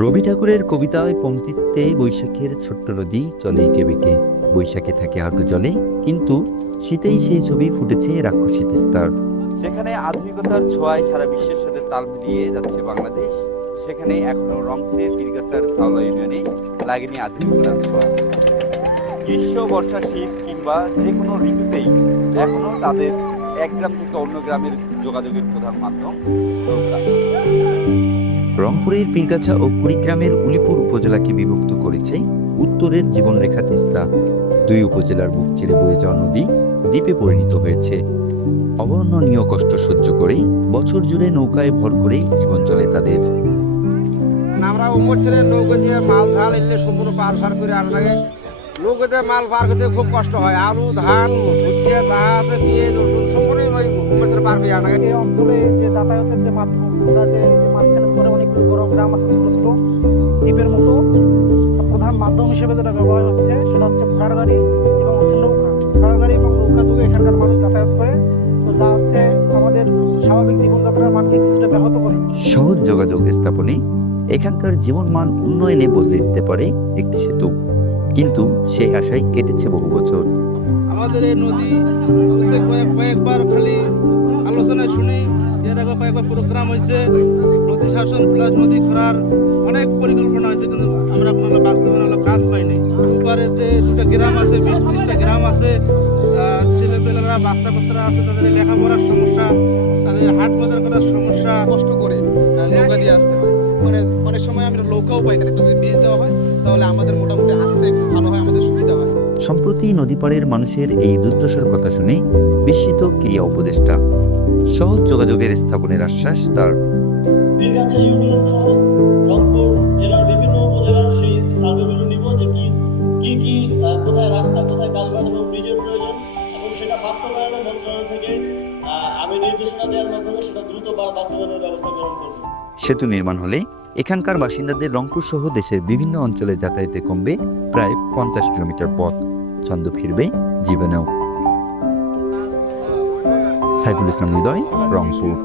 রবি ঠাকুরের কবিতায় পংক্তিতে বৈশাখের ছোট্ট নদী চলে এঁকে বেঁকে, বৈশাখে থাকে আর্দ্র জলে, কিন্তু শীতেই সেই ছবি ফুটেছে রাক্ষসী তিস্তার। যেখানে আধুনিকতার ছোঁয়ায় সারা বিশ্বের সাথে তাল মিলিয়ে যাচ্ছে বাংলাদেশ, সেখানে এখনো রংপুরের পীরগাছার সাওলা ইউনিয়নে লাগেনি আধুনিকতার ছোঁয়া। গ্রীষ্ম, বর্ষা, শীত কিংবা যে কোনো ঋতুতেই এখনো তাদের এক গ্রাম থেকে অন্য গ্রামের যোগাযোগের প্রধান মাধ্যম নৌকা। রংপুরের পীরগাছা ও কুড়িগ্রামের উলিপুর উপজেলাকে বিভক্ত করেছে উত্তরের জীবনরেখা তিস্তা। দুই উপজেলার বুক চিরে বয়ে যাওয়া নদী দ্বীপে পরিণত হয়েছে। অবর্ণনীয় কষ্ট সহ্য করে বছর জুড়ে নৌকায় ভর করেই জীবন চলে তাদের। আমরা উমর ছেড়ে নৌকা দিয়ে মাল ঝাল এলে সম্পূর্ণ পার সার করে আনা লাগে। নৌকা দিয়ে মাল পার করতে খুব কষ্ট হয়। আলু, ধান, ভুট্টা যা আছে, পেঁয়াজ, রসুন সম্পূর্ণ ওই উমর ছেড়ে পার করে আনা লাগে। এই অঞ্চলে যে যাতায়াতের যে মাধ্যম, আমরা যে এই যে মাঝখানে ছোট অনেকগুলো বড় গ্রাম আছে, ছোট ছোট দ্বীপের মতো, প্রধান মাধ্যম হিসেবে যেটা ব্যবহার হচ্ছে সেটা হচ্ছে ঘোড়ার গাড়ি এবং হচ্ছে নৌকা। ঘোড়ার গাড়ি এবং নৌকা যুগে এখানকার মানুষ যাতায়াত করে, তো যা হচ্ছে আমাদের স্বাভাবিক জীবনযাত্রার মানকে কিছুটা ব্যাহত করে। সহজ যোগাযোগ স্থাপনে এখানকার জীবনমান উন্নয়নে বদলে দিতে পারে একটি সেতু, কিন্তু সেই আশায় কেটেছে বহু বছর। আমাদের এই নদী কয়েকবার খালি আলোচনায় শুনি, এর আগে কয়েকবার প্রোগ্রাম হয়েছে, নদী শাসন প্লাস নদী খরার অনেক পরিকল্পনা হয়েছে, কিন্তু আমরা কোনো বাস্তবায়ন কাজ পাইনি। দুপারে যে দুটো গ্রাম আছে, 20-30টা গ্রাম আছে, ছেলেপেলেরা বাচ্চা বাচ্চারা আছে, তাদের লেখাপড়ার সমস্যা, তাদের হাট বাজার করার সমস্যা, কষ্ট করে নৌকা দিয়ে আসতে হয়। মানে অনেক সময় আমরা নৌকাও পাই না, একটু যদি বীজ দেওয়া হয় তাহলে আমাদের মোটামুটি আসতে একটু ভালো হয়, আমাদের সুবিধা হয়। সম্প্রতি নদীপাড়ের মানুষের এই দুর্দশার কথা শুনে বিস্মিত ক্রিয়া উপদেষ্টা। সহজ যোগাযোগের স্থাপনের আশ্বাস তার। পীরগাছা ইউনিয়ন সহ রংপুর জেলার বিভিন্ন উপজেলার সেই সার্ভেগুলো নিব, যে কি কি কি কোথায় রাস্তা, কোথায় কালভার্ট এবং ব্রিজের প্রয়োজন, এবং সেটা বাস্তবায়নের মন্ত্রণালয় থেকে আমি নির্দেশনা দেওয়ার মাধ্যমে সেটা দ্রুত বাস্তবায়নের ব্যবস্থা গ্রহণ করব। সেতু নির্মাণ হলে এখানকার বাসিন্দাদের রংপুর সহ দেশের বিভিন্ন অঞ্চলে যাতায়াতে কমবে প্রায় 50 কিলোমিটার পথ। ছন্দ ফিরবে জীবনেও। সাইফুল ইসলাম হৃদয়, রংপুর।